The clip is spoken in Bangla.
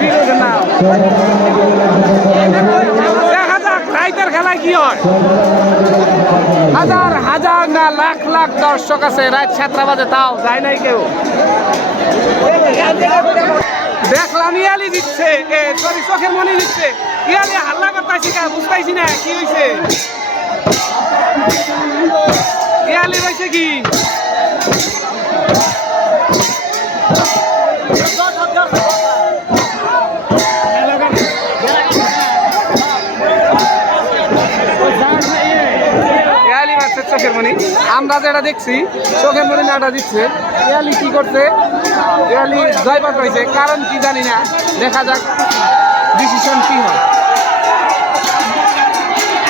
ভিড় হয়েছে না। দেখা যাক রাইতের খেলায় কি হয়। হাজার হাজার না লাখ লাখ দর্শক আছে রাত 7টা বাজে, তাও যায় নাই কেউ। দেখলাম ইয়ালি দিচ্ছে, সরি চোখের মনি দিচ্ছে। ইয়ালি হাল্লা করতেছি না, বুঝতেছি না কি হয়েছে। ইয়ালি হয়েছে কি? চোখের মনি আমরা যেটা দেখছি, চোখের মনি নাটা দিচ্ছে। ইয়ালি কি করছে? ইয়ালি জয়পাত হয়েছে, কারণ কি জানি না। দেখা যাক ডিসিশন কি হয়।